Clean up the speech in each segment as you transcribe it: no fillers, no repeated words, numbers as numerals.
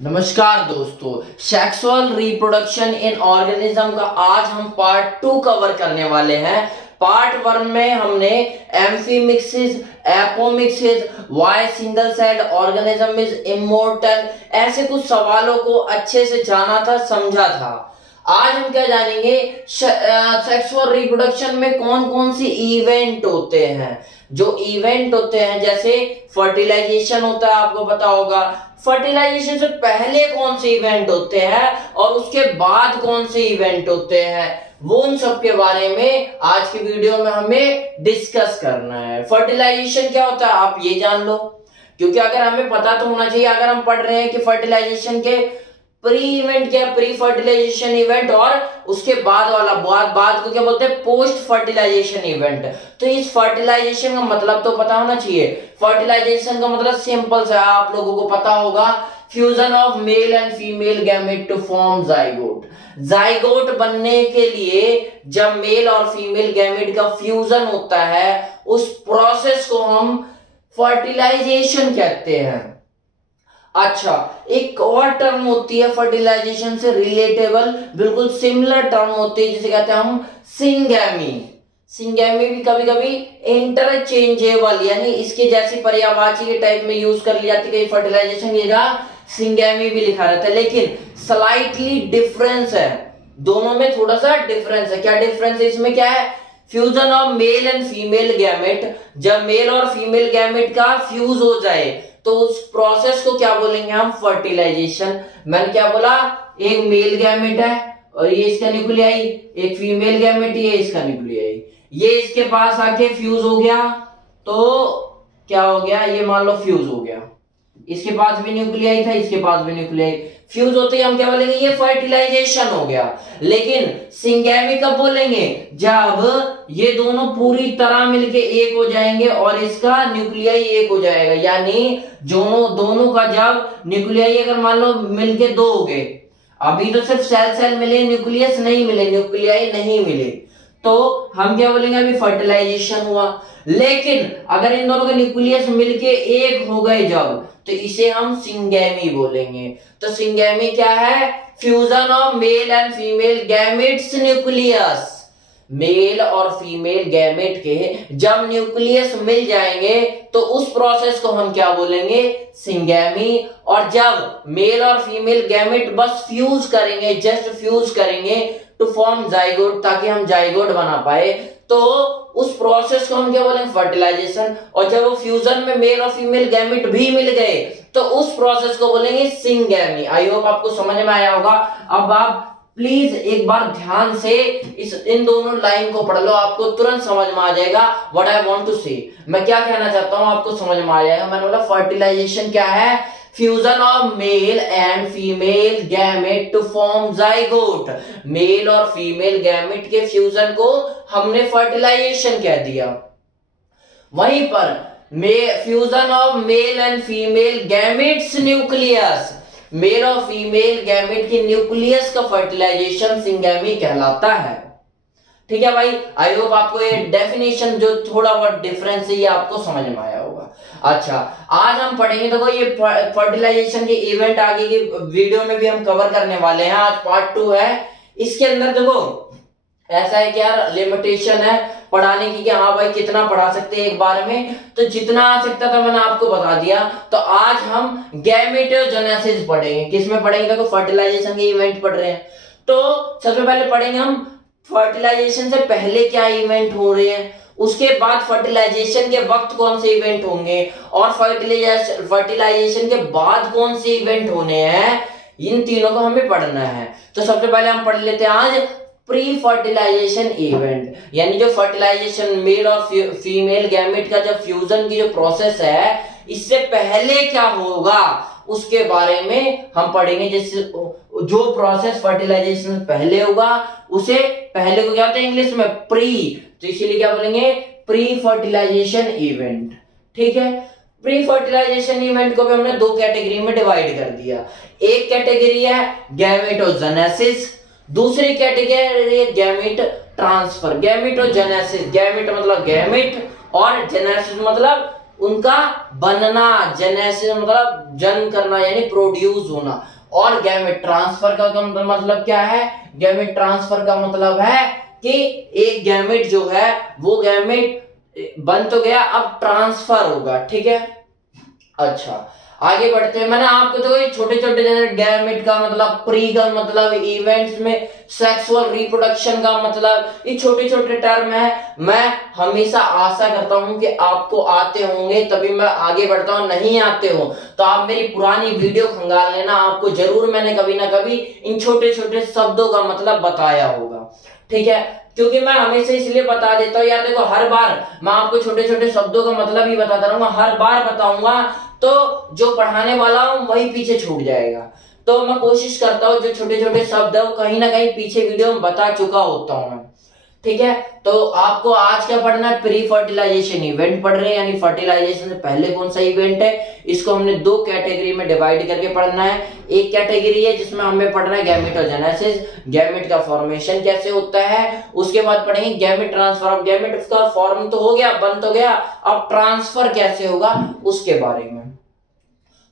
नमस्कार दोस्तों, sexual reproduction in organism का आज हम पार्ट 2 कवर करने वाले हैं। पार्ट 1 में हमने amphimixis, apomixis, why single celled organism is immortal, ऐसे कुछ सवालों को अच्छे से जाना था, समझा था। आज हम क्या जानेंगे, सेक्सुअल रिप्रोडक्शन में कौन कौन सी इवेंट होते हैं। जो इवेंट होते हैं जैसे फर्टिलाइजेशन होता है, आपको पता होगा। फर्टिलाइजेशन से पहले कौन से इवेंट होते हैं और उसके बाद कौन से इवेंट होते हैं, वो उन सब के बारे में आज की वीडियो में हमें डिस्कस करना है। फर्टिलाइजेशन क्या होता है आप ये जान लो, क्योंकि अगर हमें पता तो होना चाहिए। अगर हम पढ़ रहे हैं कि फर्टिलाइजेशन के प्री इवेंट क्या, प्री फर्टिलाइजेशन इवेंट, और उसके बाद वाला बाद को क्या बोलते हैं, पोस्ट फर्टिलाइजेशन इवेंट। तो इस फर्टिलाइजेशन का मतलब तो पता होना चाहिए। फर्टिलाइजेशन का मतलब सिंपल सा आप लोगों को पता होगा, fusion of male and female gamete to form zygote. Zygote बनने के लिए जब मेल और फीमेल गैमेट का फ्यूजन होता है, उस प्रोसेस को हम फर्टिलाइजेशन कहते हैं। अच्छा, एक और टर्म होती है फर्टिलाइजेशन से रिलेटेबल, बिल्कुल सिमिलर टर्म होती है, जिसे कहते हैं हम सिंगैमी। सिंगैमी भी कभी कभी इंटरचेंजेबल, यानी इसके जैसी पर्यायवाची के टाइप में यूज कर ली जाती है। फर्टिलाइजेशन की जगह सिंगैमी भी लिखा रहता है, लेकिन स्लाइटली डिफरेंस है, दोनों में थोड़ा सा डिफरेंस है। क्या डिफरेंस है इसमें, क्या है, fusion of male and female gamete. जब मेल और फीमेल गैमेट का फ्यूज हो जाए तो उस प्रोसेस को क्या बोलेंगे हम, फर्टिलाइजेशन। मैंने क्या बोला, एक मेल गैमेट है और ये इसका न्यूक्लियाई, एक फीमेल गैमेट ये इसका न्यूक्लियाई, ये इसके पास आके फ्यूज हो गया तो क्या हो गया, ये मान लो फ्यूज हो गया। इसके पास भी न्यूक्लियाई था, इसके पास भी न्यूक्लियाई, फ्यूज होते ही हम क्या बोलेंगे, ये फर्टिलाइजेशन हो गया। लेकिन सिंगैमी कब बोलेंगे, जब ये दोनों पूरी तरह मिलके एक हो जाएंगे और इसका न्यूक्लियाई एक हो जाएगा। यानी दोनों का जब न्यूक्लियाई अगर मान लो मिलके दो हो गए, अभी तो सिर्फ सेल मिले, न्यूक्लियस नहीं मिले, न्यूक्लियाई नहीं मिले, तो हम क्या बोलेंगे, अभी फर्टिलाइजेशन हुआ। लेकिन अगर इन दोनों के न्यूक्लियस मिलके एक हो गए जब, तो इसे हम सिंगैमी बोलेंगे। तो सिंगैमी क्या है, fusion of male and female gametes nucleus. Male और फीमेल गैमेट के जब न्यूक्लियस मिल जाएंगे तो उस प्रोसेस को हम क्या बोलेंगे, सिंगैमी। और जब मेल और फीमेल गैमेट बस फ्यूज करेंगे, जस्ट फ्यूज करेंगे टू फॉर्म जाइगोट, ताकि हम जाइगोट बना पाए, तो उस प्रोसेस को हम क्या बोलेंगे, फर्टिलाइजेशन। और जब वो फ्यूजन में मेल और फीमेल गैमेट भी मिल गए तो उस प्रोसेस को बोलेंगे सिंगैमी। आई होप आपको समझ में आया होगा। अब आप प्लीज एक बार ध्यान से इन दोनों लाइन को पढ़ लो, आपको तुरंत समझ में आ जाएगा व्हाट आई वांट टू से। मैं क्या कहना चाहता हूं आपको समझ में आ जाएगा। मैंने बोला फर्टिलाइजेशन क्या है, fusion of male and female gamete to form zygote. Male और फीमेल गैमेट के फ्यूजन को हमने फर्टिलाइजेशन कह दिया। वहीं पर fusion of male and female gametes nucleus, male और फीमेल गैमेट की न्यूक्लियस का फर्टिलाइजेशन सिंगैमी कहलाता है। ठीक है भाई, आई होप आपको ये डेफिनेशन जो थोड़ा बहुत डिफरेंस है ये आपको समझ में आया होगा। अच्छा, आज हम पढ़ेंगे, देखो ये फर्टिलाइजेशन के इवेंट आगे की वीडियो में भी हम कवर करने वाले हैं। आज पार्ट 2 है। इसके अंदर देखो ऐसा है कि यार लिमिटेशन है पढ़ाने की, कि हाँ भाई कितना पढ़ा सकते हैं एक बार में, तो जितना आ सकता था मैंने आपको बता दिया। तो आज हम गैमेटोजेनेसिस पढ़ेंगे। किसमें पढ़ेंगे, देखो फर्टिलाइजेशन के इवेंट पढ़ रहे हैं, तो सबसे पहले पढ़ेंगे हम फर्टिलाइजेशन से पहले क्या इवेंट हो रहे हैं, उसके बाद फर्टिलाइजेशन के वक्त कौन से इवेंट होंगे, और फर्टिलाइजेशन के बाद कौन से इवेंट होने हैं। इन तीनों को हमें पढ़ना है। तो सबसे पहले हम पढ़ लेते हैं आज प्री फर्टिलाइजेशन इवेंट, यानी जो फर्टिलाइजेशन मेल और फीमेल गैमेट का जब फ्यूजन की जो प्रोसेस है, इससे पहले क्या होगा उसके बारे में हम पढ़ेंगे। जैसे जो प्रोसेस फर्टिलाइजेशन पहले होगा उसे पहले को क्या होता है इंग्लिश में, प्री, तो इसीलिए क्या बोलेंगे, प्री फर्टिलाइजेशन इवेंट। ठीक है, प्री फर्टिलाइजेशन इवेंट को भी हमने दो कैटेगरी में डिवाइड कर दिया। एक कैटेगरी है गैमेटोजेनेसिस, दूसरी कैटेगरी है गैमेट ट्रांसफर। गैमेटोजेनेसिस, गैमेट मतलब गैमेट और जेनेसिस मतलब उनका बनना, जेनेसिस मतलब जन्म करना यानी प्रोड्यूस होना। और गैमेट ट्रांसफर का मतलब क्या है? गैमेट ट्रांसफर का मतलब है कि एक गैमेट जो है वो गैमेट बन तो गया, अब ट्रांसफर होगा। ठीक है, अच्छा आगे बढ़ते हैं। मैंने आपको तो छोटे छोटे गैमेट का मतलब, प्री का मतलब, इवेंट्स में सेक्सुअल रिप्रोडक्शन का मतलब, ये छोटे छोटे टर्म है। मैं हमेशा आशा करता हूं कि आपको आते होंगे तभी मैं आगे बढ़ता हूं, नहीं आते हो तो आप मेरी पुरानी वीडियो खंगाल लेना, आपको जरूर मैंने कभी ना कभी इन छोटे छोटे शब्दों का मतलब बताया होगा। ठीक है, क्योंकि मैं हमेशा इसलिए बता देता हूं यार, देखो हर बार मैं आपको छोटे छोटे शब्दों का मतलब ही बताता रहूंगा, हर बार बताऊंगा तो जो पढ़ाने वाला हूं वही पीछे छूट जाएगा। तो मैं कोशिश करता हूं जो छोटे छोटे शब्द है वो कहीं ना कहीं पीछे वीडियो में बता चुका होता हूं मैं। ठीक है, तो आपको आज क्या पढ़ना है? प्री फर्टिलाइजेशन इवेंट पढ़ रहे हैं, यानी फर्टिलाइजेशन से पहले कौन सा इवेंट है, इसको हमने दो कैटेगरी में डिवाइड करके पढ़ना है। एक कैटेगरी है जिसमें हमें पढ़ना है गैमेटोजेनेसिस, गैमेट का फॉर्मेशन कैसे होता है। उसके बाद पढ़ेंगे गैमेट ट्रांसफर, अब गैमेट का फॉर्म तो हो गया, बन तो गया, अब ट्रांसफर कैसे होगा उसके बारे में।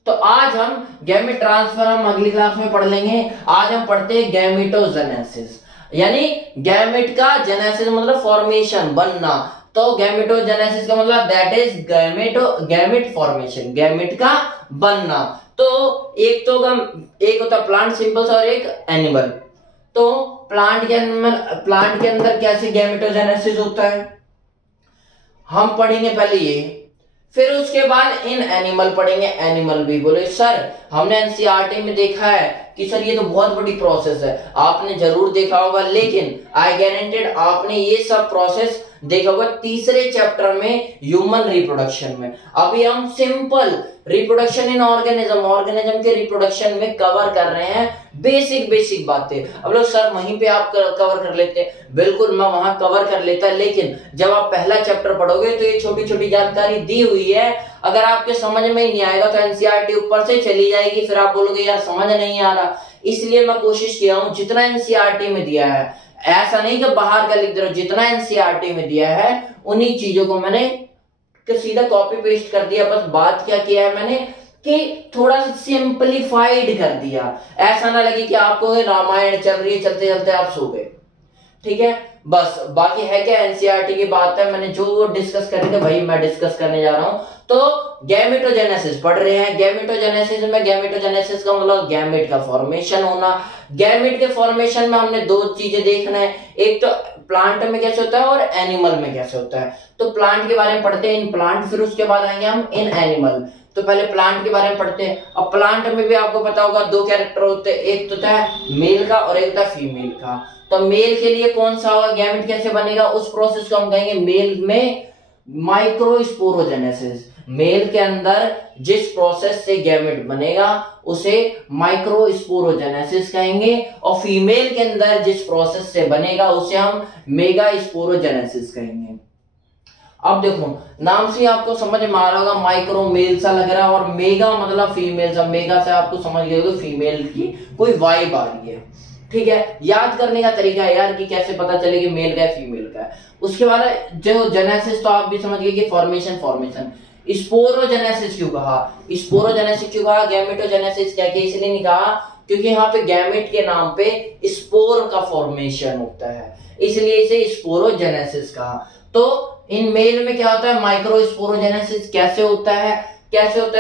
तो आज हम गैमेट ट्रांसफर हम अगली क्लास में पढ़ लेंगे। आज हम पढ़ते हैं गैमेटोजेनेसिस, यानी गैमेट का जेनेसिस मतलब फॉर्मेशन, बनना। तो गैमेटोजेनेसिस का मतलब that is gamete formation, gamete का बनना। तो एक होता है प्लांट सिंपल्स और एक एनिमल। तो प्लांट के अंदर कैसे गैमेटोजेनेसिस होता है हम पढ़ेंगे पहले ये, फिर उसके बाद इन एनिमल पढ़ेंगे। एनिमल भी बोले सर हमने एनसीईआरटी में देखा है कि सर ये तो बहुत बड़ी प्रोसेस है, आपने जरूर देखा होगा, लेकिन आई गारंटेड आपने ये सब प्रोसेस देखा होगा तीसरे चैप्टर में ह्यूमन रिप्रोडक्शन में। अभी हम सिंपल रिप्रोडक्शन इन ऑर्गेनिज्म के रिप्रोडक्शन में कवर कर रहे हैं बेसिक बातें। अब लोग सर वहीं पे आप कवर कर लेते हैं, बिल्कुल मैं वहां कवर कर लेता, लेकिन जब आप पहला चैप्टर पढ़ोगे तो ये छोटी छोटी जानकारी दी हुई है, अगर आपके समझ में ही नहीं आएगा तो एनसीईआरटी ऊपर से चली जाएगी, फिर आप बोलोगे यार समझ नहीं आ रहा। इसलिए मैं कोशिश किया हूं जितना एनसीईआरटी में दिया है, ऐसा नहीं कि बाहर का लिख दे रहा, जितना एनसीईआरटी में दिया है उन्हीं चीजों को मैंने सीधा कॉपी पेस्ट कर दिया। बस बात क्या किया है मैंने कि थोड़ा सा सिंपलीफाइड कर दिया, ऐसा ना लगे कि आपको रामायण चल रही है, चलते चलते आप सो गए। ठीक है, बस बाकी है क्या एनसीईआरटी की बात है, मैंने जो डिस्कस करने थे भाई मैं डिस्कस करने जा रहा हूं। तो गैमेटोजेनेसिस पढ़ रहे हैं। गैमेटोजेनेसिस का मतलब गैमेट का फॉर्मेशन होना। गैमेट के फॉर्मेशन में हमने दो चीजें देखना है, एक तो प्लांट में कैसे होता है और एनिमल में कैसे होता है। तो प्लांट के बारे में पढ़ते हैं इन प्लांट, फिर उसके बाद आएंगे हम इन एनिमल। तो पहले प्लांट के बारे में पढ़ते हैं। अब प्लांट में भी आपको पता होगा दो कैरेक्टर होते हैं, एक तो होता है मेल का और एक होता है फीमेल का। तो मेल के लिए कौन सा होगा, गैमेट कैसे बनेगा, उस प्रोसेस को हम कहेंगे मेल में माइक्रोस्पोरोजेनेसिस। मेल के अंदर जिस प्रोसेस से गैमेट बनेगा उसे माइक्रोस्पोरोजेनेसिस कहेंगे, और फीमेल के अंदर जिस प्रोसेस से बनेगा उसे हम मेगास्पोरोजेनेसिस कहेंगे। अब देखो नाम से आपको समझ में आ रहा होगा, माइक्रो मेल सा लग रहा है और मेगा मतलब फीमेल सा, मेगा से आपको समझ गए होगा फीमेल की कोई वाइब आ रही है। ठीक है, याद करने का तरीका है यार कि कैसे पता चले कि मेल का है फीमेल का है। उसके बाद जो जेनेसिस तो आप भी समझ गए कि फॉर्मेशन। स्पोरोजेनेसिस क्यों कहा, गैमेटोजेनेसिस क्या किया इसलिए नहीं कहा क्योंकि यहाँ पे गैमेट के नाम पे स्पोर का फॉर्मेशन होता है, इसलिए इसे स्पोरोजेनेसिस कहा। तो इन मेल में क्या होता है माइक्रोस्पोरोजेनेसिस कैसे होता है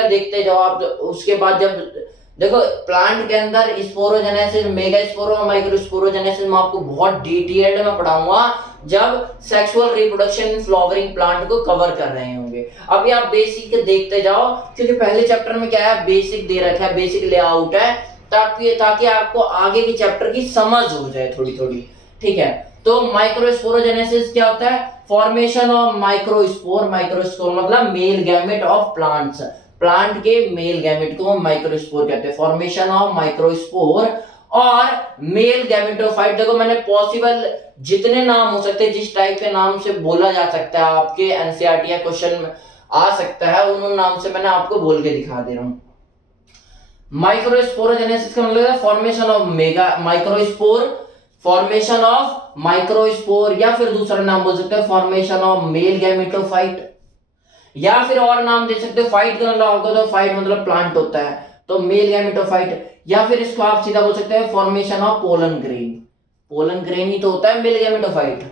देखते जाओ आप। उसके बाद जब देखो प्लांट के अंदर स्पोरोजेनेसिस, मेगास्पोरो और माइक्रोस्पोरोजेनेसिस मैं आपको बहुत डिटेल्ड में पढ़ाऊंगा जब sexual reproduction in flowering plant को कवर कर रहे होंगे। अभी आप बेसिक देखते जाओ क्योंकि पहले चैप्टर में क्या है बेसिक दे रखा है, बेसिक लेआउट है, ताकि आपको आगे के चैप्टर की समझ हो जाए थोड़ी थोड़ी। ठीक है, तो माइक्रोस्पोरोजेनेसिस क्या होता है, फॉर्मेशन ऑफ माइक्रोस्पोर मतलब male gamete of plants, plant के मेल गैमेट को माइक्रोस्पोर कहते हैं, फॉर्मेशन ऑफ माइक्रोस्पोर और मेल गैमेटोफाइट। देखो मैंने पॉसिबल जितने नाम हो सकते हैं, जिस टाइप के नाम से बोला जा सकता है आपके एनसीईआरटी या क्वेश्चन में आ सकता है, उन नाम से मैंने आपको बोल के दिखा दे रहा हूं। माइक्रोस्पोरोजेनेसिस का मतलब है फॉर्मेशन ऑफ माइक्रोस्पोर या फिर दूसरा नाम बोल सकते हैं फॉर्मेशन ऑफ मेल गैमेटोफाइट, या फिर और नाम दे सकते हो, फाइट का मतलब होगा तो फाइट मतलब प्लांट होता है, तो मेल गैमेटोफाइट। या फिर इसको आप सीधा बोल सकते हैं formation of pollen grain, pollen grain ही तो होता है मेल गैमेटोफाइट।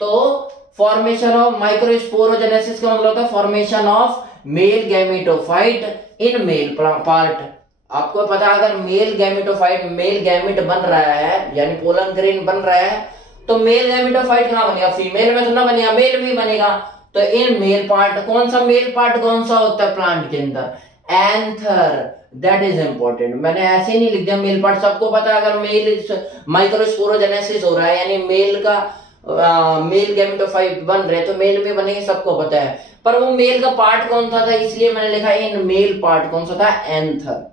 तो फॉर्मेशन ऑफ माइक्रोस्पोरोजेनेसिस का मतलब होता है formation of male gametophyte in male part. आपको पता है अगर मेल गैमेटोफाइट, मेल गैमेट बन रहा है यानी पोलन ग्रेन बन रहा है, तो मेल गैमेटोफाइट कहां बनेगा, फीमेल में तो ना बनेगा, मेल में बनेगा। तो इन मेल पार्ट, कौन सा मेल पार्ट कौन सा होता है प्लांट के अंदर, एंथर, दैट इज इंपॉर्टेंट। मैंने ऐसे नहीं लिख दिया मेल पार्ट, सबको पता है अगर मेल माइक्रोस्पोरोजेनेसिस हो रहा है यानी मेल का मेल गैमेटोफाइट बन रहे तो मेल में बनेंगे, सबको पता है। पर वो मेल का पार्ट कौन सा था, इसलिए मैंने लिखा इन मेल पार्ट कौन सा था, एंथर।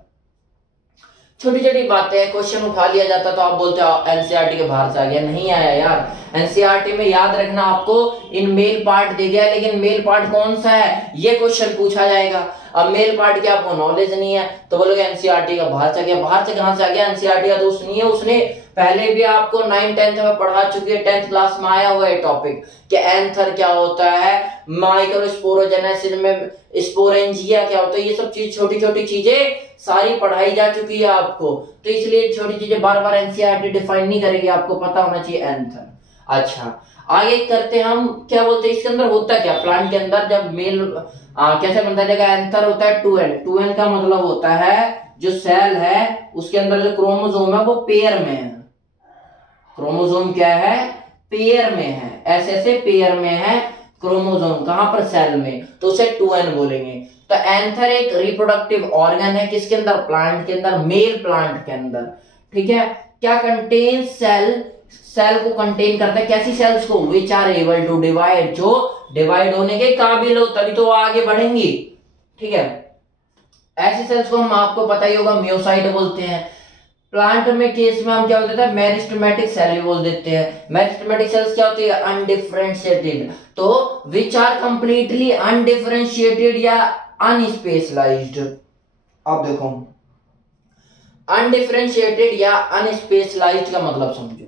छोटी छोटी बातें क्वेश्चन उठा लिया जाता तो आप बोलते हो एनसीईआरटी के बाहर से आ गया, नहीं आया यार। एनसीईआरटी में याद रखना आपको इन मेल पार्ट दे दिया, लेकिन मेल पार्ट कौन सा है ये क्वेश्चन पूछा जाएगा। अब मेल पार्ट की आपको नॉलेज नहीं है तो बोलोगे एनसीईआरटी का बाहर से आ गया, बाहर से कहां से आ गया, एनसीईआरटी का दोस्त नहीं है, उसने पहले भी आपको 9th 10th में पढ़ा चुकी है, 10th क्लास में आया हुआ है टॉपिक कि एंथर क्या होता है, माइक्रोस्पोरोजेनेसिस में स्पोरेंजिया क्या होता है, ये सब चीज छोटी छोटी चीजें सारी पढ़ाई जा चुकी है आपको, तो इसलिए छोटी चीजें बार बार एनसीईआरटी डिफाइन नहीं करेगी, आपको पता होना चाहिए एंथर। अच्छा आगे करते हम, क्या बोलते हैं इसके अंदर होता क्या, प्लांट के अंदर जब मेल कैसे बनता है, एंथर होता है 2n, 2n का मतलब होता है जो सेल है उसके अंदर जो क्रोमोसोम है वो पेयर में है, क्रोमोसोम क्या है, पेयर में है, ऐसे पेयर में है क्रोमोसोम, कहां पर, सेल में, तो उसे 2n बोलेंगे। तो एंथर एक रिप्रोडक्टिव ऑर्गन है किसके अंदर, प्लांट के अंदर, मेल प्लांट के अंदर, ठीक है। क्या कंटेन सेल, सेल को कंटेन करता है, कैसी सेल्स को, which are able to divide, जो डिवाइड होने के काबिल हो तभी तो वो आगे बढ़ेंगी, ठीक है। ऐसी सेल्स को हम, आपको पता ही होगा, मियोसाइट बोलते हैं। प्लांट में केस में हम क्या बोलते हैं, मेरिस्टेमेटिक सेल भी बोल देते हैं। मेरिस्टेमेटिक सेल्स क्या होती है, अनडिफरेंशिएटेड, तो विच आर कंप्लीटली अनडिफरेंशिएटेड या अनस्पेशलाइज्ड। अब देखो अनडिफरेंशिएटेड या अनस्पेशलाइज्ड का मतलब समझो,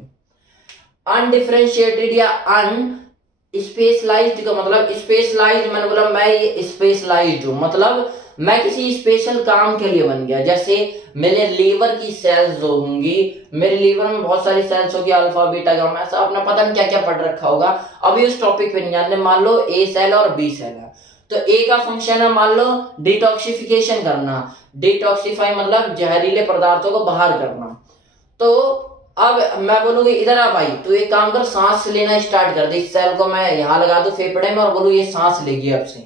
अनडिफरेंशिएटेड या अनस्पेशलाइज्ड का मतलब, स्पेशलाइज्ड मैंने बोला मैं स्पेशलाइज्ड हूं, मतलब मैं किसी स्पेशल काम के लिए बन गया। जैसे मेरे लीवर की सेल्स जो होंगी, मेरे लीवर में बहुत सारी सेल्स होगी, अल्फा बीटा गामा, ऐसा अपना पता नहीं क्या क्या पढ़ रखा होगा, अभी उस टॉपिक पे नहीं जानते। मान लो ए सेल और बी सेल है, तो ए का फंक्शन है मान लो डिटॉक्सिफिकेशन करना, डिटॉक्सिफाई मतलब जहरीले पदार्थों को बाहर करना। तो अब मैं बोलूंगी इधर आ भाई, तू एक काम कर, सांस लेना स्टार्ट कर दे, इस सेल को मैं यहां लगा दूं फेफड़े में और बोलूं ये सांस लेगी अब से,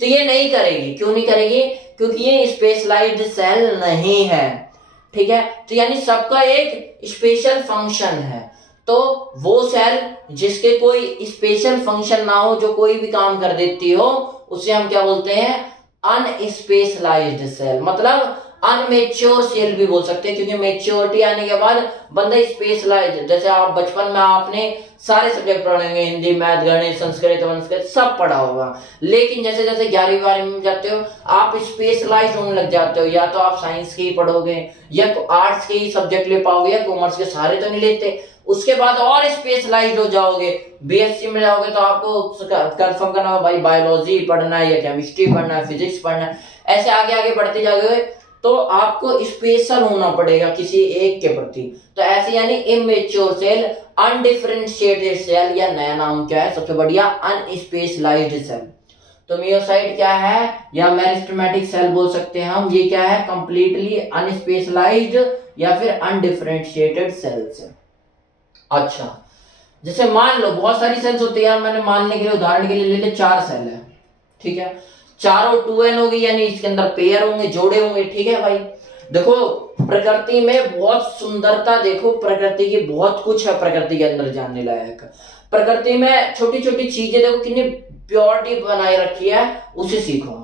तो ये नहीं करेगी। क्यों नहीं करेगी, क्योंकि ये स्पेशलाइज्ड सेल नहीं है, ठीक है। तो यानी सबका एक स्पेशल फंक्शन है, तो वो सेल जिसके कोई स्पेशल फंक्शन ना हो, जो कोई भी काम कर देती हो, उसे हम क्या बोलते हैं, अनस्पेशलाइज्ड सेल, मतलब अनमेच्योर सेल भी बोल सकते हैं, क्योंकि मेच्योरिटी आने के बाद बंदा स्पेशलाइज्ड, जैसे आप बचपन में आपने सारे सब्जेक्ट पढ़ेंगे, हिंदी, मैथ, गणित, संस्कृत, वंस्कृत सब पढ़ा होगा, लेकिन जैसे जैसे 11वीं 12वीं में जाते हो आप स्पेशलाइज होने लग जाते हो, या तो आप साइंस के ही पढ़ोगे या आर्ट्स के ही सब्जेक्ट ले पाओगे, या कॉमर्स के सारे तो नहीं लेते, उसके बाद और स्पेशलाइज्ड हो जाओगे, बीएससी में जाओगे तो आपको कंफर्म करना है भाई बायोलॉजी पढ़ना है या केमिस्ट्री पढ़ना है, फिजिक्स पढ़ना है, ऐसे आगे आगे बढ़ते जाओगे, तो आपको स्पेशल होना पड़ेगा किसी एक के प्रति। तो ऐसे यानी इमेच्योर सेल, अनडिफरेंशिएटेड सेल, या नया नाम क्या है सबसे बढ़िया, अनस्पेशलाइज्ड सेल। तो मियोसाइट क्या है, या मेरिस्टेमेटिक सेल बोल सकते हैं हम, ये क्या है, कंप्लीटली अनस्पेशलाइज्ड या फिर अनडिफरेंशिएटेड सेल्स। अच्छा जैसे मान लो बहुत सारी सेल्स होती है, मैंने मानने के लिए उदाहरण के लिए ले 4 सेल है, ठीक है, चारों 2n होगी, यानी इसके अंदर पेयर होंगे, जोड़े होंगे, ठीक है भाई। देखो प्रकृति में बहुत सुंदरता, देखो प्रकृति की बहुत कुछ है, प्रकृति के अंदर जानने लायक, प्रकृति में छोटी छोटी चीजें देखो कितनी प्योरिटी बनाए रखी है, उसे सीखो।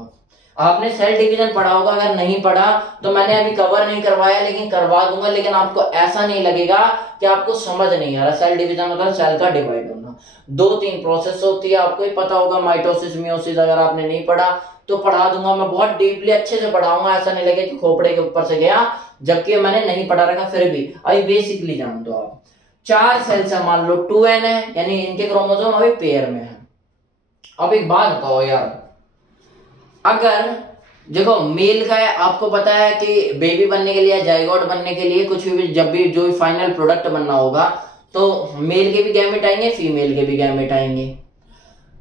आपने सेल डिवीजन पढ़ा होगा, अगर नहीं पढ़ा तो मैंने अभी कवर नहीं करवाया, लेकिन करवा दूंगा, लेकिन आपको ऐसा नहीं लगेगा कि आपको समझ नहीं आ रहा। सेल डिवीजन मतलब सेल का डिवाइड होना, 2-3 प्रोसेस होती है, आपको ही पता होगा, माइटोसिस, मियोसिस, अगर आपने नहीं पढ़ा तो पढ़ा दूंगा मैं, बहुत डीपली अच्छे से पढ़ाऊंगा, ऐसा नहीं लगे कि खोपड़े के ऊपर से गया, जबकि मैंने नहीं पढ़ा रखा, फिर भी अभी बेसिकली जान दो आप। 4 सेल्स है, मान लो 2n है, यानी इनके क्रोमोसोम अभी पेयर में है। अब एक बात बताओ यार, अगर देखो मेल का आपको पता है कि बेबी बनने के लिए, जाइगोट बनने के लिए, कुछ भी जब भी जो फाइनल प्रोडक्ट बनना होगा तो मेल के भी गैमेट आएंगे, फीमेल के भी गैमेट आएंगे।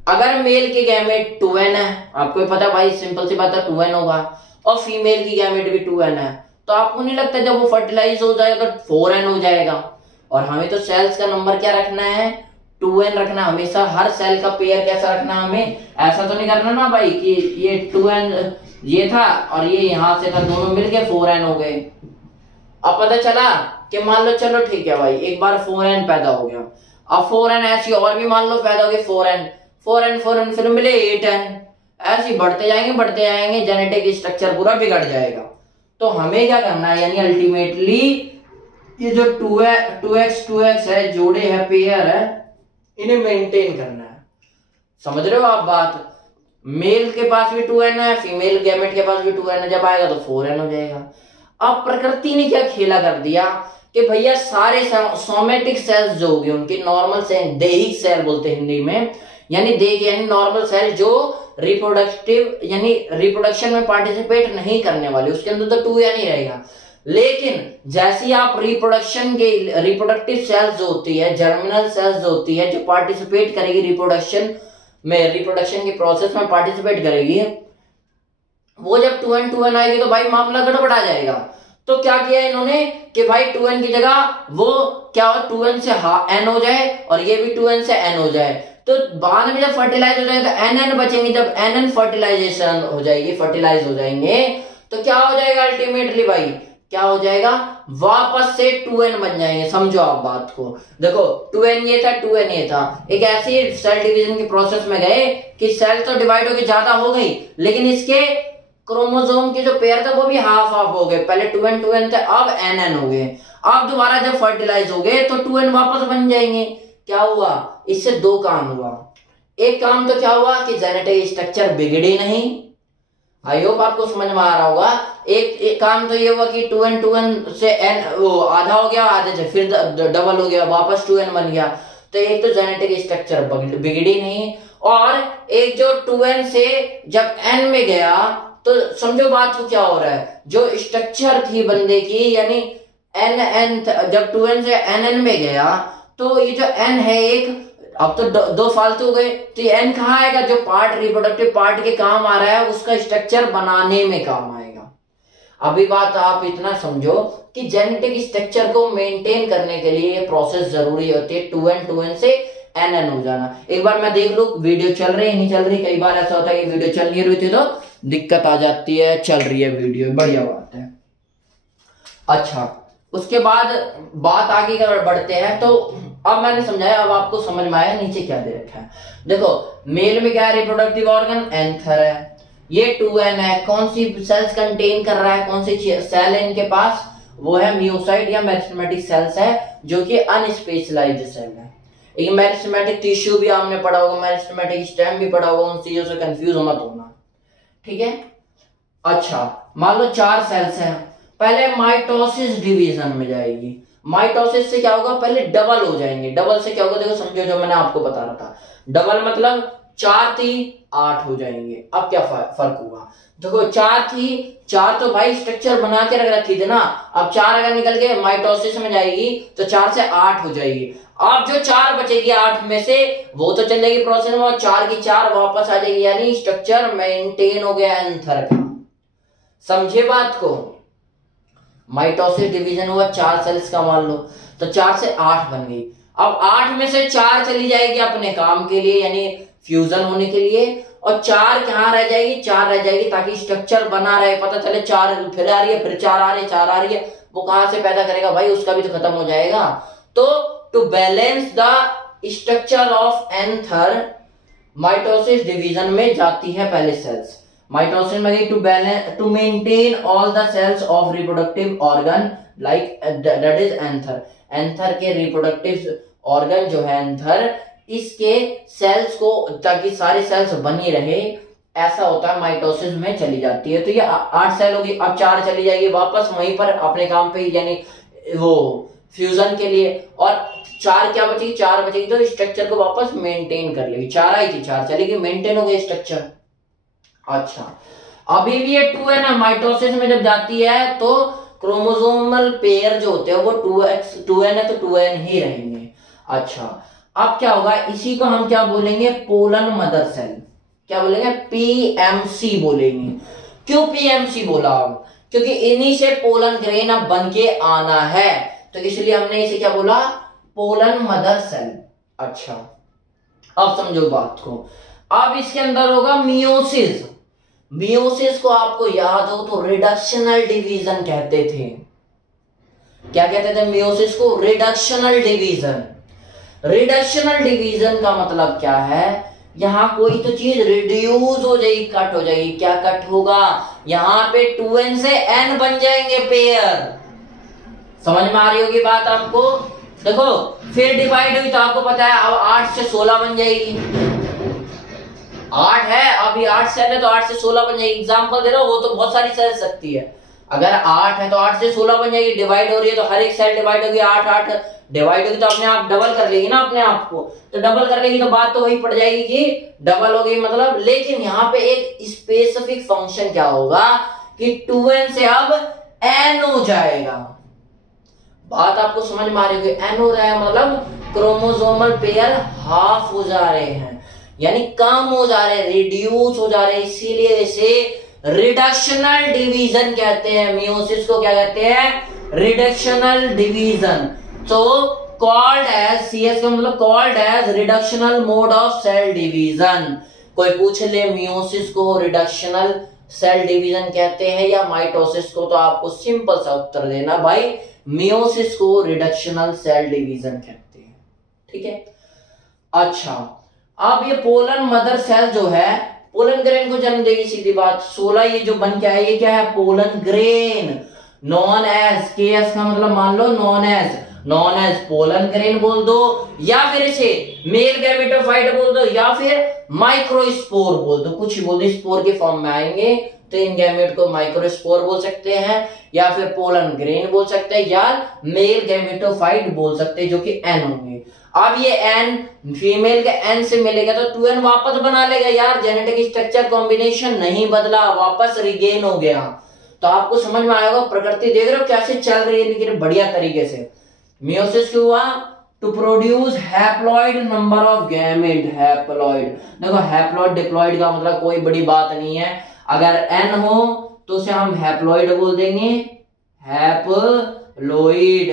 अगर मेल के गैमेट 2n है, आपको पता भाई सिंपल सी बात है 2n होगा, और फीमेल की गैमेट भी 2n है, तो आपको नहीं लगता जब वो फर्टिलाइज हो जाएगा तो 4n हो जाएगा। और हमें तो सेल्स का नंबर क्या रखना है, 2n रखना। हमेशा हर सेल का पेयर कैसा रखना, हमें ऐसा तो नहीं करना ना भाई कि ये 2n ये था और ये यहां से था, दोनों मिलके 4n हो गए। अब पता चला कि मान लो चलो ठीक है भाई, एक बार 4n पैदा हो गया, अब 4n ऐसी और भी मान लो पैदा हो गए 4n फिर मिले 8n, ऐसे बढ़ते जाएंगे, जेनेटिक स्ट्रक्चर पूरा बिगड़ जाएगा। तो हमें क्या करना है, यानी अल्टीमेटली ये जो 2x है, जोड़े है, पेयर है, इन्हें मेंटेन करना है। समझ रहे हो आप बात? मेल के पास भी 2n है, फीमेल गैमेट के पास भी 2n है, जब आएगा तो 4n हो जाएगा। अब प्रकृति ने क्या खेला कर दिया कि भैया सारे सोमेटिक सेल्स जो होंगे उनकी नॉर्मल सेल, दैहिक सेल बोलते हैं हिंदी में, यानी देह यानी नॉर्मल सेल जो रिप्रोडक्टिव यानी रिप्रोडक्शन में पार्टिसिपेट नहीं करने वाले, उसके अंदर तो 2n ही रहेगा। लेकिन जैसे आप रिप्रोडक्टिव सेल्स जो होती है, जर्मिनल सेल्स जो होती है, जो पार्टिसिपेट करेगी रिप्रोडक्शन की प्रोसेस में पार्टिसिपेट करेगी, वो जब 2n आएगी तो भाई मामला गड़बड़ा जाएगा। तो क्या किया इन्होंने कि भाई 2n की जगह वो क्या हो, 2n से n हो जाए और ये भी 2n से n हो जाए, तो बाद में जब फर्टिलाइज हो जाएगा तो nn बचेंगे। जब nn फर्टिलाइजेशन हो जाएगी, फर्टिलाइज हो जाएंगे, तो क्या हो जाएगा अल्टीमेटली भाई, क्या हो जाएगा, वापस से 2n बन जाएंगे। समझो आप बात को, देखो 2n ये था, 2n ये था, एक ऐसी सेल डिवीजन की प्रोसेस में गए कि सेल तो डिवाइड होकर ज्यादा हो गई, लेकिन इसके क्रोमोसोम के जो पेयर था वो भी हाफ हो गए। पहले 2n थे, अब nn हो गए। अब दोबारा जब फर्टिलाइज हो गए तो 2n वापस बन जाएंगे। क्या हुआ, इससे दो काम हुआ। एक काम तो क्या हुआ कि जेनेटिक स्ट्रक्चर बिगड़े नहीं, आई होप आपको समझ में आ रहा होगा। एक काम तो ये हुआ कि 2n से n वो आधा हो गया, आधे से फिर डबल हो गया, वापस 2n बन गया। तो एक तो जेनेटिक स्ट्रक्चर बिगड़ी नहीं, और एक जो 2n से जब n में गया तो समझो बात को क्या हो रहा है, जो स्ट्रक्चर थी बंदे की, यानी n जब 2n से nn में गया तो ये जो n है एक, अब तो दो फालतू हो गए, तो ये n कहाँ आएगा, जो पार्ट रिप्रोडक्टिव पार्ट के काम आ रहा है उसका स्ट्रक्चर बनाने में काम आएगा। अभी बात आप इतना समझो कि जेनेटिक स्ट्रक्चर को मेंटेन करने के लिए ये प्रोसेस जरूरी होती है, 2n से nn हो जाना। एक बार मैं देख लू वीडियो चल रही है नहीं चल रही, कई बार ऐसा होता है कि वीडियो चल नहीं रही थी तो दिक्कत आ जाती है, चल रही है वीडियो, बढ़िया बात है। अच्छा, उसके बाद बात आगे बढ़ते हैं। तो अब मैंने समझाया, अब आपको समझ में आया नीचे क्या दे रखा है। देखो मेल में क्या है, रिप्रोडक्टिव ऑर्गन एंथर है, ये 2n है, कौन सी सेल्स कंटेन कर रहा है, कौन सी सेल है इनके पास, वो है मियोसाइट या मेरिस्टेमेटिक सेल्स है, जो कि अनस्पेशलाइज्ड सेल है। एक मेरिस्टेमेटिक टिश्यू भी आपने पढ़ा होगा, मेरिस्टेमेटिक स्टेम भी पढ़ा होगा, उन चीजों से कंफ्यूज मत होना, ठीक है। अच्छा, मान लो 4 सेल्स हैं, पहले माइटोसिस डिवीजन में जाएगी। माइटोसिस से क्या होगा, पहले डबल हो जाएंगे। डबल से क्या होगा, देखो समझो, जो मैंने आपको बता रहा था, डबल मतलब 4 थी 8 हो जाएंगे। अब क्या फर्क हुआ, देखो 4 थी, 4 तो भाई स्ट्रक्चर बना के रख रखी थी ना, अब 4 अगर निकल के माइटोसिस में जाएगी तो 4 से 8 हो जाएगी। अब जो 4 बचेगी 8 में से, वो तो चलेगी प्रोसेस में, 4 की 4 वापस आ जाएगी, यानी स्ट्रक्चर मेंटेन हो गया एंथर का। समझे बात को, माइटोसिस डिवीजन हुआ 4 सेल्स का, मान लो तो 4 से 8 बन गई। अब 8 में से 4 चली जाएगी अपने काम के लिए, यानी फ्यूजन होने के लिए, और 4 कहां रह जाएगी, 4 रह जाएगी ताकि स्ट्रक्चर बना रहे। पता चले 4 फिर आ रही है, फिर 4 आ रही है, 4 आ रही है, वो कहां से पैदा करेगा भाई, उसका भी तो खत्म हो जाएगा। तो to balance the structure of anther, mitosis division में जाती है पहले सेल्स। माइटोसिस में to maintain all the cells of reproductive organ like that is anther. Anther के रिप्रोडक्टिव ऑर्गन जो है एंथर, इसके सेल्स को, ताकि सारी सेल्स बनी रहे, ऐसा होता है माइटोसिस में चली जाती है। तो ये 8 सेल होगी, अब 4 चली जाएगी वापस वहीं पर अपने काम पे, यानी वो फ्यूजन के लिए, और 4 क्या बचेगी, 4 बचेगी तो स्ट्रक्चर को वापस मेंटेन कर लेगी। 4 आई थी, 4 चलेगी, मेंटेन हो गई स्ट्रक्चर। अच्छा, अभी भी ये 2n है, माइटोसिस में जब जाती है तो क्रोमोसोमल पेयर जो होते हैं वो 2n है तो 2n ही रहेंगे। अच्छा, अब क्या होगा, इसी को हम क्या बोलेंगे, पोलन मदर सेल। क्या बोलेंगे, पीएमसी बोलेंगे। क्यों पीएमसी बोला अब, क्योंकि इन्हीं से पोलन ग्रेन अब बन के आना है, तो इसलिए हमने इसे क्या बोला, पोलन मदर सेल। अच्छा, अब समझो बात को। अब इसके अंदर होगा मियोसिस। मियोसिस को आपको याद हो तो रिडक्शनल डिवीजन कहते थे। क्या कहते थे मियोसिस को, रिडक्शनल डिवीजन। रिडक्शनल डिवीजन का मतलब क्या है, यहां कोई तो चीज रिड्यूस हो जाएगी, कट हो जाएगी। क्या कट होगा, यहां पे 2n से n बन जाएंगे पेयर। समझ में आ रही होगी बात आपको। देखो फिर डिवाइड हुई तो आपको पता है अब 8 से 16 बन जाएगी। 8 है, अभी 8 सेल है तो 8 से 16 बन जाएगी। एग्जांपल दे रहा हूं, वो तो बहुत सारी सेल सकती है। अगर 8 है तो 8 से 16 बन जाएगी। डिवाइड हो रही है तो हर एक सेल डिवाइड होगी, 8 8 डिवाइड होगी तो अपने आप डबल कर लेगी ना अपने आप को। तो डबल कर लेगी तो बात तो वही पड़ जाएगी कि डबल हो गई मतलब। लेकिन यहाँ पे एक स्पेसिफिक फंक्शन क्या होगा कि 2n से अब n हो जाएगा। बात आपको समझ में आ रही है, n हो रहा है मतलब क्रोमोसोमल पेयर हाफ हो जा रहे हैं, यानी कम हो जा रहे हैं, रिड्यूस हो जा रहे हैं। इसीलिए इसे रिडक्शनल डिवीजन कहते हैं। मियोसिस को क्या कहते हैं, रिडक्शनल डिवीजन। तो कॉल्ड एज, सीएस का मतलब called as reductional mode of cell division. कोई पूछ ले मियोसिस को रिडक्शनल सेल डिवीजन कहते हैं या माइटोसिस को, तो आपको सिंपल सा उत्तर देना भाई, मियोसिस को रिडक्शनल सेल डिवीजन कहते हैं। ठीक है। अच्छा, अब ये पोलन मदर सेल जो है पोलन ग्रेन को जन्म देगी, सीधी बात। 16 ये जो बन के आए ये क्या है, pollen grain. Non as, KS का मतलब मान लो नॉन एज पोलन ग्रेन बोल दो, या फिर इसे मेल गैमेटोफाइट बोल दो, या फिर माइक्रोस्पोर बोल दो, कुछ ही बोल दो, स्पोर के फॉर्म में आएंगे तो इन गैमेट को माइक्रोस्पोर बोल सकते हैं, या फिर पोलन ग्रेन बोल सकते हैं, या मेल गैमेटोफाइट बोल सकते हैं, जो कि एन होंगे। अब ये एन फीमेल के एन से मिलेगा तो 2n वापस बना लेगा यार, जेनेटिक स्ट्रक्चर कॉम्बिनेशन नहीं बदला, वापस रिगेन हो गया। तो आपको समझ में आएगा, प्रकृति देख रहे हो कैसे चल रही है, लेकिन बढ़िया तरीके से। मियोसिस क्यों हुआ, to produce haploid number of gamete. Haploid, देखो हैप्लॉइड डिप्लॉइड का मतलब कोई बड़ी बात नहीं है। अगर n हो तो उसे हम हैप्लॉइड बोल देंगे, हैप्लॉइड।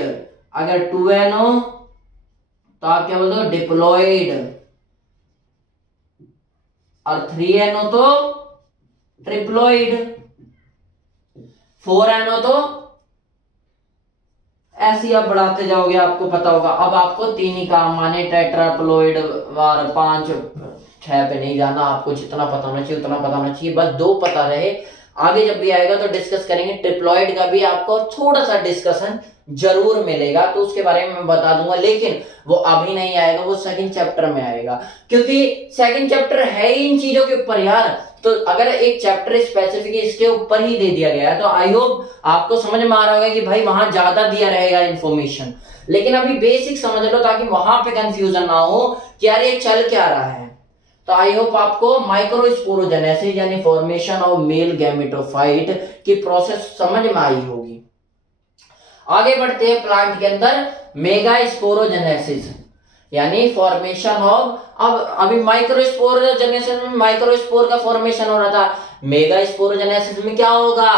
अगर 2n हो तो आप क्या बोलते हो, डिप्लॉइड। और 3n हो तो ट्रिप्लॉइड, 4n हो तो ऐसे ही आप बढ़ाते जाओगे, आपको पता होगा। अब आपको 3 ही काम माने, टेट्राप्लॉइड, 5 6 पे नहीं जाना, आपको जितना पता होना चाहिए उतना पता होना चाहिए, बस 2 पता रहे। आगे जब भी आएगा तो डिस्कस करेंगे। ट्रिप्लॉइड का भी आपको थोड़ा सा डिस्कशन जरूर मिलेगा, तो उसके बारे में मैं बता दूंगा, लेकिन वो अभी नहीं आएगा, वो सेकंड चैप्टर में आएगा, क्योंकि सेकंड चैप्टर है ही इन चीजों के ऊपर यार। तो अगर एक चैप्टर स्पेसिफिक इसके ऊपर ही दे दिया गया है तो आई होप आपको समझ में आ रहा होगा कि भाई वहां ज्यादा दिया रहेगा इंफॉर्मेशन, लेकिन अभी बेसिक समझ लो ताकि वहां पे कंफ्यूजन ना हो कि यार ये चल क्या रहा है। तो आई होप आपको माइक्रोस्पोरोजेनेसिस यानी फॉर्मेशन ऑफ मेल गैमेटोफाइट की प्रोसेस समझ में आई होगी। आगे बढ़ते हैं प्लांट के अंदर, मेगास्पोरोजेनेसिस यानी फॉर्मेशन ऑफ, अब अभी माइक्रोस्पोरोजेनेसिस में माइक्रोस्पोर का फॉर्मेशन हो रहा था, मेगास्पोरोजेनेसिस में क्या होगा,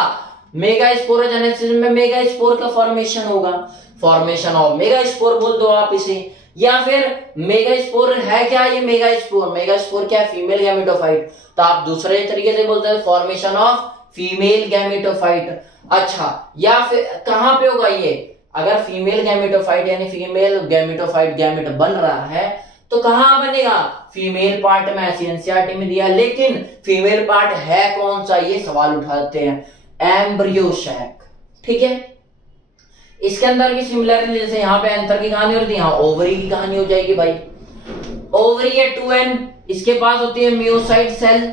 मेगास्पोरोजेनेसिस में मेगास्पोर का फॉर्मेशन होगा। फॉर्मेशन ऑफ मेगास्पोर बोल दो आप इसे, या फिर मेगास्पोर है क्या, ये मेगास्पोर क्या है, फीमेल गैमेटोफाइट, तो आप दूसरे तरीके से बोलते हैं फॉर्मेशन ऑफ फीमेल गैमेटोफाइट। अच्छा, या फिर कहां पे होगा ये, अगर फीमेल गैमेटोफाइट यानी फीमेल गैमेटोफाइट गैमेट बन रहा है तो कहां बनेगा, फीमेल पार्ट में। एनसीईआरटी में दिया, लेकिन फीमेल पार्ट है कौन सा, ये सवाल उठाते हैं, एम्ब्रियो सैक। ठीक है, इसके अंदर भी सिमिलरली जैसे यहाँ पे एंथर की कहानी होती है, यहाँ ओवरी की कहानी हो जाएगी भाई। ओवरी है 2n, इसके पास होती है मियोसाइट सेल।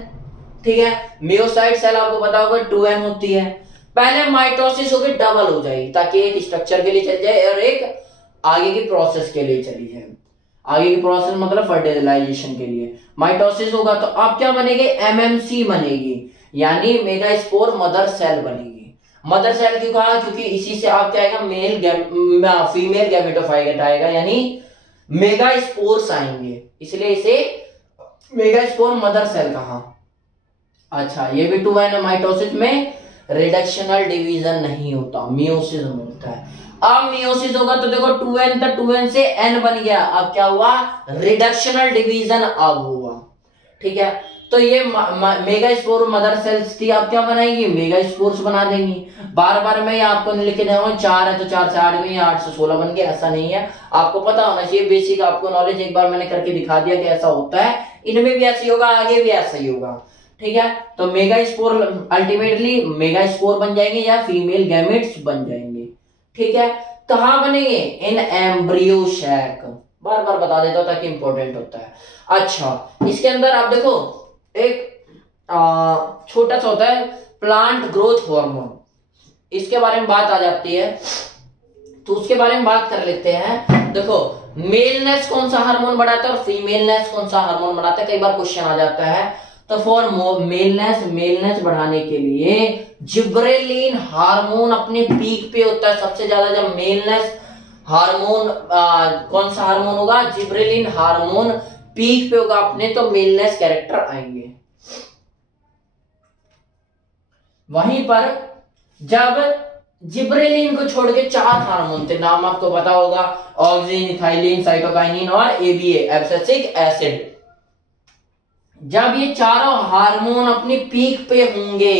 ठीक है, मियोसाइट सेल आपको पता होगा 2n होती है। पहले माइटोसिस होकर डबल हो जाएगी ताकि एक स्ट्रक्चर के लिए चल जाए और एक आगे की प्रोसेस के लिए चली जाए। आगे की प्रोसेस मतलब फर्टिलाइजेशन के लिए। माइटोसिस होगा तो आप क्या बनेगी, एमएमसी बनेगी, यानी मेगास्पोर मदर सेल बनेगी। मदर सेल क्यों कहा, क्योंकि इसी से आप क्या आएगा, फीमेल गैमेटोफाइट आएगा, यानी मेगास्पोर्स आएंगे, इसलिए इसे मेगास्पोर मदर सेल कहा। अच्छा, ये भी 2n माइटोसिस में रिडक्शनल डिवीजन नहीं होता, मियोसिस में होता है। अब मियोसिस होगा तो देखो 2n था, 2n से n बन गया, अब क्या हुआ, रिडक्शनल डिवीजन अब हुआ। ठीक है, तो ये मेगास्पोर मदर सेल्स थी, आप क्या बनाएंगी, मेगास्पोर्स बना देंगी। बार बार मैं आपको लिख के दूंगा 4 है तो 4 से 8 गई, 8 से 16 बन गया, ऐसा नहीं है, आपको पता होना चाहिए बेसिक आपको नॉलेज। एक बार मैंने करके दिखा दिया कि ऐसा होता है, इनमें भी ऐसा ही होगा, आगे भी ऐसा ही होगा। ठीक है, तो मेगास्पोर अल्टीमेटली मेगास्पोर बन जाएंगे या फीमेल गैमेट्स बन जाएंगे। ठीक है, कहां बनेंगे, इन एम्ब्रियो सैक, बार बार बता देता हूं ताकि इंपॉर्टेंट होता है। अच्छा, इसके अंदर आप देखो एक छोटा सा होता है प्लांट ग्रोथ हार्मोन, इसके बारे में बात आ जाती है तो उसके बारे में बात कर लेते हैं। देखो मेलनेस कौन सा हार्मोन बढ़ाता है और फीमेलनेस कौन सा हार्मोन बढ़ाता है, कई बार क्वेश्चन आ जाता है। तो फॉर मेलनेस बढ़ाने के लिए जिब्रेलिन हार्मोन अपने पीक पे होता है सबसे ज्यादा। जब मेलनेस हार्मोन कौन सा हार्मोन होगा, जिब्रेलिन हार्मोन पीक पे होगा अपने, तो मेलनेस कैरेक्टर आएंगे। वहीं पर जब जिब्रेलिन को छोड़ के 4 हार्मोन थे, नाम आपको पता होगा, ऑक्सिन, इथाइलिन, साइटोकाइनिन और एबीए एब्सिसिक एसिड। जब ये चारों हार्मोन अपनी पीक पे होंगे,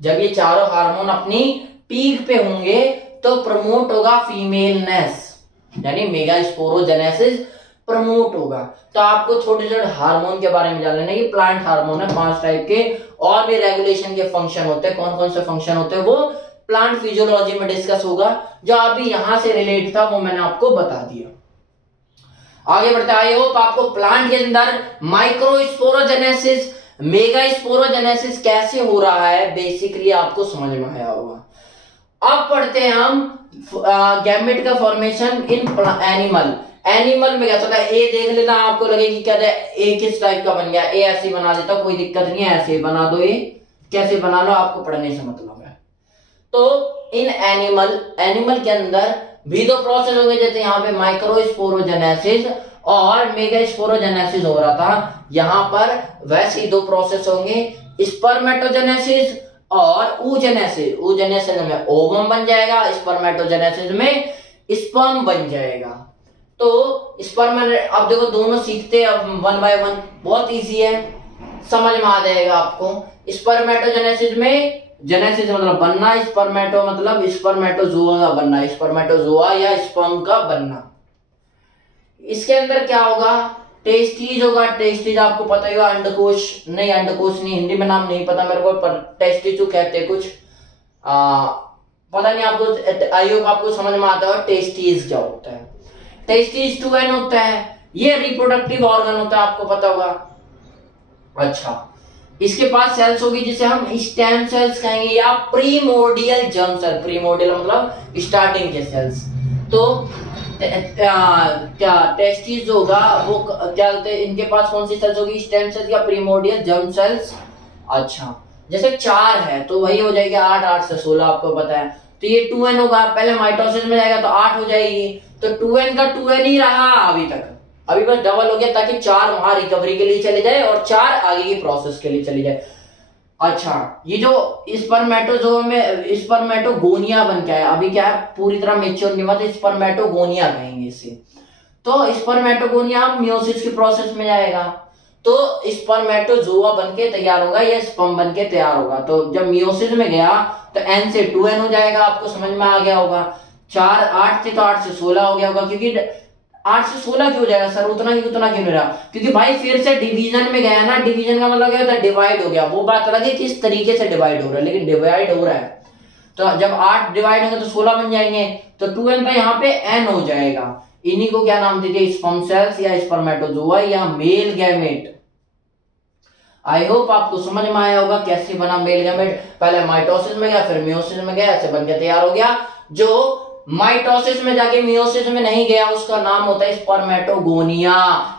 जब ये चारों हार्मोन अपनी पीक पे होंगे तो प्रमोट होगा फीमेलनेस, यानी मेगास्पोरोजेनेसिस प्रमोट होगा। तो आपको छोटे छोटे हार्मोन के बारे में जान लेना, ये प्लांट हार्मोन है 5 टाइप के, और भी रेगुलेशन के फंक्शन होते हैं। कौन कौन से फंक्शन होते हैं वो प्लांट फिजियोलॉजी में डिस्कस होगा, जो अभी यहां से रिलेट था वो मैंने आपको बता दिया। आगे बढ़ते, आई होप आपको प्लांट के अंदर माइक्रोस्पोरोजेनेसिस, मेगास्पोरोजेनेसिस कैसे हो रहा है बेसिकली आपको समझ में आया होगा। अब पढ़ते हैं हम गैमेट का फॉर्मेशन इन एनिमल में कैसा होता है। ए देख लेना, आपको लगे कि क्या है, ए किस टाइप का बन गया, ए ऐसे बना देता, कोई दिक्कत नहीं है, ऐसे बना दो, ये कैसे बना लो आपको पढ़ने से मतलब है। तो इन एनिमल के अंदर भी 2 प्रोसेस होंगे, जैसे यहाँ पे माइक्रोस्पोरोजेनेसिस और मेगास्पोरोजेनेसिस हो रहा था, यहां पर वैसे ही 2 प्रोसेस होंगे, स्पर्मेटोजेनेसिस और oogenesis। oogenesis में ओवम बन जाएगा, स्पर्मेटोजेनेसिस में स्पर्म बन जाएगा। तो स्पर्म, अब देखो दोनों सीखते हैं अब 1 by 1, बहुत इजी है, समझ में आ जाएगा आपको। स्पर्मेटोजेनेसिस में, जेनेसिस मतलब बनना, स्पर्मेटो मतलब स्पर्मेटोजोआ का बनना, स्पर्मेटोजोआ या स्पर्म का बनना। इसके अंदर क्या होगा, टेस्टीज होगा। टेस्टीज आपको पता ही होगा, अंडकोश नहीं, अंडकोश नहीं, हिंदी में नाम नहीं पता मेरे को, पर टेस्टीज कहते हैं कुछ, पता नहीं आपको, आयोग आपको समझ में आता है टेस्टीज क्या होता है। टेस्टीज 2n होता है, ये रिप्रोडक्टिव ऑर्गन होता है, आपको पता होगा। अच्छा, इसके पास सेल्स होगी जिसे हम स्टेम सेल्स कहेंगे या प्रीमोर्डियल जर्म सेल। प्रीमोर्डियल मतलब स्टार्टिंग के सेल्स। तो क्या टेस्टिस होगा वो क्या होते हैं, इनके पास कौन सी सेल्स होगी, स्टेम सेल्स या प्रीमोर्डियल जर्म सेल्स। अच्छा, जैसे 4 है तो वही हो जाएगी 8, 8 से 16 आपको पता है। तो ये 2n होगा, पहले माइटोसिस में जाएगा तो 8 हो जाएगी, तो 2n का 2n ही रहा अभी तक, अभी बस डबल हो गया ताकि 4 वहां रिकवरी के लिए चले जाए और 4 आगे की प्रोसेस के लिए चली जाए। अच्छा, ये जो स्पर्मेटोजोआ में स्पर्मेटोगोनिया बन के आया, अभी क्या है पूरी तरह मेच्योर नहीं हुआ, तो स्पर्मेटोगोनिया कहेंगे इसे। तो स्पर्मेटोगोनिया मियोसिस की प्रोसेस में जाएगा, तो स्पर्मेटोजोआ बनके तैयार होगा या स्पर्म बनके तैयार होगा। तो जब मियोसिस में गया तो n से 2n हो जाएगा, आपको समझ में आ गया होगा। 4 8 थे तो 8 से 16 हो गया होगा, क्योंकि 8 से 16 क्यों हो जाएगा सर, उतना क्यों नहीं रहा, क्योंकि भाई फिर से डिवीजन में गया ना, डिवीजन का मतलब क्या होता है, डिवाइड हो गया। वो बात अलग है किस तरीके से डिवाइड हो रहा है, लेकिन डिवाइड हो रहा है। तो जब 8 डिवाइड होंगे तो 16 बन जाएंगे, तो 2n का यहाँ पे n हो जाएगा। इन्हीं को क्या नाम दीजिए, स्पर्म सेल्स या स्पर्मेटोजोआ या मेल गैमेट। आई होप आपको समझ में आया होगा कैसे बना मेल गैमेट। पहले माइटोसिस में गया, फिर मियोसिस में गया, ऐसे बनकर तैयार हो गया। जो माइटोसिस में जाके मियोसिस में नहीं गया, उसका नाम होता है स्पर्मेटोगोनिया।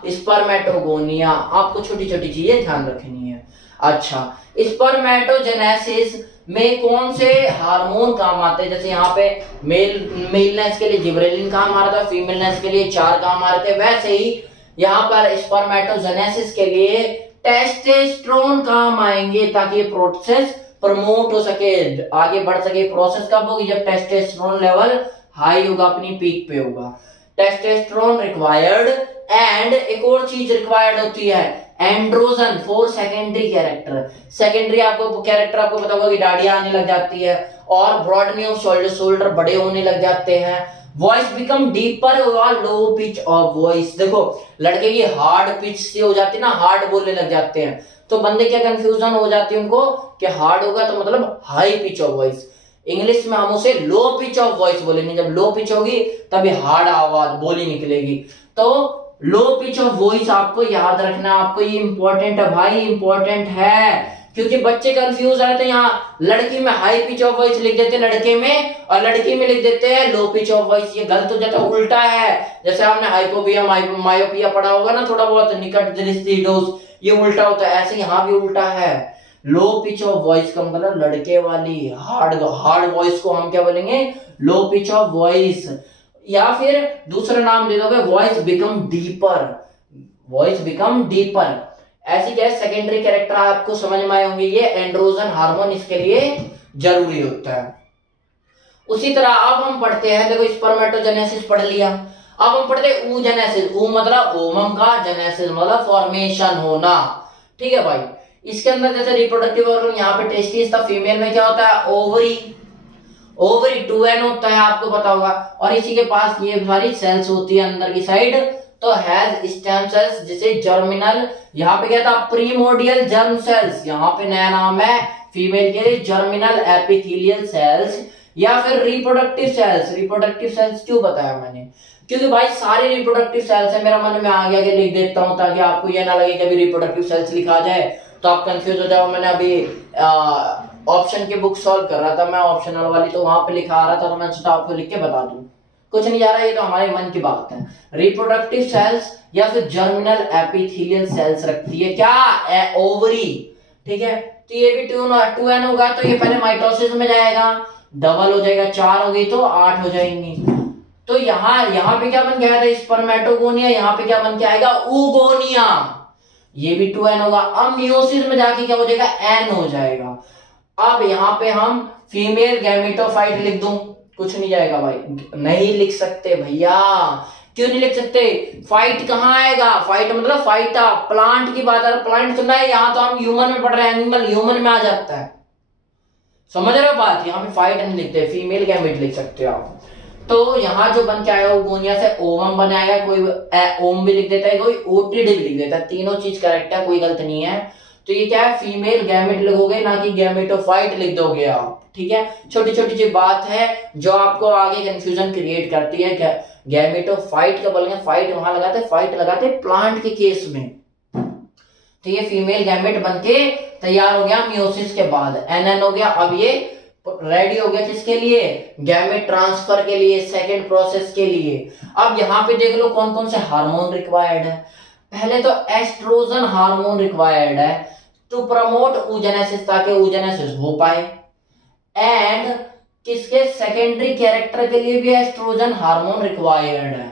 स्पर्मेटोगोनिया, आपको छोटी छोटी चीजें ध्यान रखनी है। अच्छा, स्पर्मेटोजेनेसिस में कौन से हार्मोन काम आते हैं? जैसे यहाँ पे मेलनेस के लिए जिबरेलिन काम आ रहा था, फीमेलनेस के लिए 4 काम आ रहे थे, वैसे ही यहाँ पर स्पर्मेटोजेनेसिस के लिए टेस्टोस्टेरोन काम आएंगे ताकि ये प्रोसेस प्रमोट हो सके, आगे बढ़ सके। प्रोसेस कब होगी? जब टेस्टोस्टेरोन लेवल हाई होगा, अपनी पीक पे होगा। टेस्टोस्टेरोन रिक्वायर्ड, एंड एक और चीज रिक्वायर्ड होती है, androgen for secondary character. Secondary आपको कैरेक्टर आपको पता होगा कि दाढ़ियां आने लग जाती है, और ब्रॉडनिंग ऑफ शोल्डर, शोल्डर बड़े होने लग जाते हैं। वॉइस बिकम डीपर और लो पिच ऑफ वॉइस। देखो लड़के की हार्ड पिच से हो जाती है ना, हार्ड बोलने लग जाते हैं, तो बंदे क्या कंफ्यूजन हो जाती है उनको कि हार्ड होगा तो मतलब high pitch of voice. English में हम उसे लो पिच ऑफ वॉइस बोलेंगे, जब लो पिच होगी तभी हार्ड आवाज बोली निकलेगी। तो लो पिच ऑफ वॉइस आपको याद रखना, आपको ये इंपॉर्टेंट है भाई, इंपॉर्टेंट है, क्योंकि बच्चे कंफ्यूज रहते हैं। यहाँ लड़की में हाई पिच ऑफ वॉइस लिख देते हैं लड़के में, और लड़की में लिख देते हैं लो पिच ऑफ वॉइस। ये गलत हो जाता है, उल्टा है। जैसे आपने हाइपोपिया मायोपिया पढ़ा होगा ना थोड़ा बहुत, निकट दृष्टि दोष, ये उल्टा होता है, ऐसे यहाँ भी उल्टा है। लो पिच ऑफ वॉइस का मतलब लड़के वाली हार्ड वॉइस को हम क्या बोलेंगे? Low pitch of voice. या फिर दूसरा नाम दे दोगे voice become deeper, voice become deeper. ऐसी क्या सेकेंडरी कैरेक्टर आपको समझ में आए होंगे, ये एंड्रोजन हार्मोन इसके लिए जरूरी होता है। उसी तरह अब हम पढ़ते हैं, देखो स्पर्मेटोजेनेसिस पढ़ लिया, अब हम पढ़ते हैं oogenesis। ऊ मतलब ओमम का, जेनेसिस मतलब फॉर्मेशन होना, ठीक है भाई। इसके अंदर जैसे रिप्रोडक्टिव ऑर्गन, यहाँ पे टेस्टिस था, फीमेल में क्या होता है? ओवरी, ओवरी 2n होता है, आपको पता होगा, और इसी के पास ये सारी सेल्स होती है अंदर की साइड, तो हैज स्टेम सेल्स, जिसे जर्मिनल, यहाँ पे क्या था? प्रीमोर्डियल जर्म सेल्स, यहाँ पे नया नाम है फीमेल के लिए जर्मिनल एपिथेलियल सेल्स, या फिर रिप्रोडक्टिव सेल्स। रिप्रोडक्टिव सेल्स क्यों बताया मैंने? क्योंकि भाई सारे रिप्रोडक्टिव सेल्स है, मेरा मन में आ गया कि लिख देता हूं ताकि आपको यह ना लगे कि अभी रिप्रोडक्टिव सेल्स लिखा जाए तो आप कंफ्यूज हो जाओ। मैंने अभी ऑप्शन के बुक सॉल्व कर रहा था मैं, ऑप्शनल वाली, तो वहां पे लिखा आ रहा था, तो मैं सोचा आपको लिख के बता दूं। कुछ नहीं जा रहा, ये तो हमारे मन की बात है। रिप्रोडक्टिव सेल्स या फिर जर्मिनल एपिथेलियल सेल्स रखती है क्या? ओवरी, ठीक है। तो ये भी 2n होगा, तो ये पहले माइटोसिस में जाएगा, डबल हो जाएगा, 4 हो गई तो 8 हो जाएंगी। तो यहाँ पे क्या बन गया था? स्पर्मेटोगोनिया। यहाँ पे क्या बन के आएगा? oogonia। ये भी 2n होगा। अब मियोसिस में जाके क्या हो जाएगा? n हो जाएगा। अब यहाँ पे हम फीमेल गैमेटोफाइट लिख दूं, कुछ नहीं जाएगा भाई, नहीं लिख सकते भैया। क्यों नहीं लिख सकते? फाइट कहाँ आएगा? फाइट मतलब फाइटा, प्लांट की बात है, प्लांट सुनना है, यहाँ तो हम ह्यूमन में पढ़ रहे हैं, एनिमल ह्यूमन में आ जाता है, समझ रहे हो बात? यहाँ पे फाइट नहीं लिखते, फीमेल गैमेट लिख सकते हो आप। तो यहाँ जो बन के आएगा oogonia से ओवम बनाएगा, कोई ओम भी लिख देता है, कोई ओटिड भी लिख देता है, तीनों चीज करेक्ट है, कोई गलत नहीं है। तो ये क्या है? फीमेल गैमेट लिखोगे, ना कि गैमेटोफाइट लिख दोगे आप, ठीक है। छोटी छोटी सी बात है जो आपको आगे कंफ्यूजन क्रिएट करती है। गैमेटोफाइट का बोलेंगे, फाइट वहां लगाते, फाइट लगाते प्लांट के केस में। तो ये फीमेल गैमेट बनके तैयार हो गया मियोसिस के बाद, NN हो गया। अब ये रेडी हो गया किसके लिए? गैमेट ट्रांसफर के लिए, सेकंड प्रोसेस के लिए। अब यहाँ पे देख लो कौन कौन से हार्मोन रिक्वायर्ड है। पहले तो एस्ट्रोजन हार्मोन रिक्वायर्ड है टू प्रमोट oogenesis, ताकि oogenesis हो पाए। एंड किसके? सेकेंडरी कैरेक्टर के लिए भी एस्ट्रोजन हार्मोन रिक्वायर्ड है।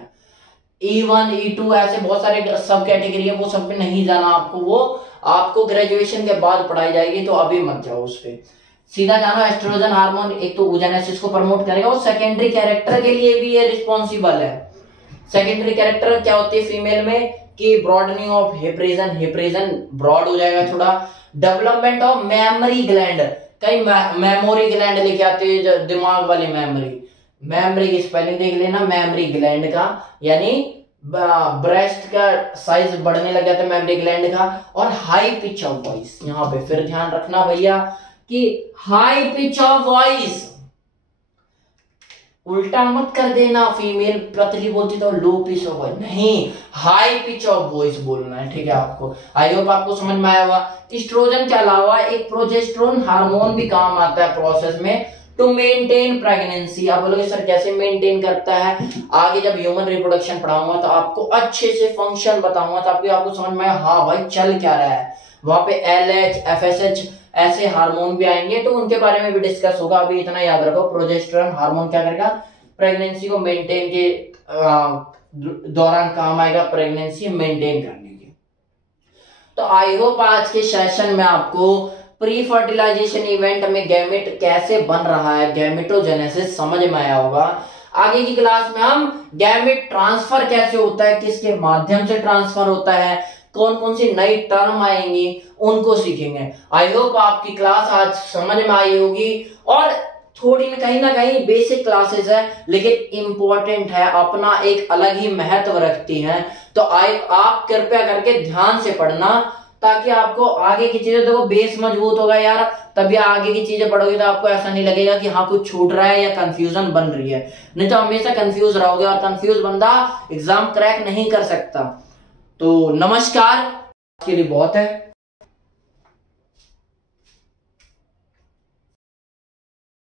E1 E2 ऐसे बहुत सारे सब कैटेगरी है, वो सब पे नहीं जाना आपको, वो आपको ग्रेजुएशन के बाद पढ़ाई जाएगी, तो अभी मत जाओ उस पे, सीधा जाना। एस्ट्रोजन हार्मोन एक तो oogenesis को प्रमोट करेगा, और सेकेंडरी कैरेक्टर के लिए भी ये रिस्पॉन्सिबल है। सेकेंडरी कैरेक्टर क्या होती है फीमेल में? कि ब्रॉडनिंग ऑफ हिप्रेजन, हिप्रेजन ब्रॉड हो जाएगा थोड़ा। डेवलपमेंट ऑफ मेमोरी ग्लैंड, कई मेमोरी ग्लैंड लेके आते हैं, दिमाग वाली मेमोरी की स्पेलिंग देख लेना, मेमोरी ग्लैंड का, यानी ब्रेस्ट का साइज बढ़ने लग जाता है मेमोरी ग्लैंड का। और हाई पिच ऑफ वॉइस, यहाँ पे फिर ध्यान रखना भैया कि हाई पिच ऑफ वॉइस, उल्टा मत कर देना, फीमेल पतली बोलती तो लो पिच ऑफ वॉइस नहीं, हाई पिच ऑफ वॉइस बोलना है, ठीक है। आपको आई होप आपको समझ में आया होगा। एस्ट्रोजन के अलावा एक प्रोजेस्टेरोन हार्मोन भी काम आता है प्रोसेस में, टू मेंटेन प्रेगनेंसी। आप बोलोगे सर कैसे मेंटेन करता है, आगे जब ह्यूमन रिप्रोडक्शन पढ़ाऊंगा तो आपको अच्छे से फंक्शन बताऊंगा, ताकि आपको समझ में हाँ भाई चल क्या रहा है। वहां पे LH FSH ऐसे हार्मोन भी आएंगे, तो उनके बारे में भी डिस्कस होगा। अभी इतना याद रखो, प्रोजेस्टेरोन हार्मोन क्या करेगा, प्रेगनेंसी को मेंटेन के दौरान काम आएगा, प्रेगनेंसी मेंटेन करने के। तो आई होप आज के सेशन में आपको प्री फर्टिलाइजेशन इवेंट में गैमेट कैसे बन रहा है, गैमेटोजेनेसिस समझ में आया होगा। आगे की क्लास में हम गैमेट ट्रांसफर कैसे होता है, किसके माध्यम से ट्रांसफर होता है, कौन कौन सी नई टर्म आएंगी, उनको सीखेंगे। आई होप आपकी क्लास आज समझ में आई होगी, और थोड़ी कहीं ना कहीं बेसिक क्लासेस है लेकिन इंपॉर्टेंट है, अपना एक अलग ही महत्व रखती हैं। तो आप कृपया करके ध्यान से पढ़ना, ताकि आपको आगे की चीजें, देखो बेस मजबूत होगा यार, तभी आगे की चीजें पढ़ोगे तो आपको ऐसा नहीं लगेगा कि हाँ कुछ छूट रहा है या कंफ्यूजन बन रही है। नहीं तो हमेशा कंफ्यूज रहोगे, और कंफ्यूज बंदा एग्जाम क्रैक नहीं कर सकता। तो नमस्कार, के लिए बहुत है।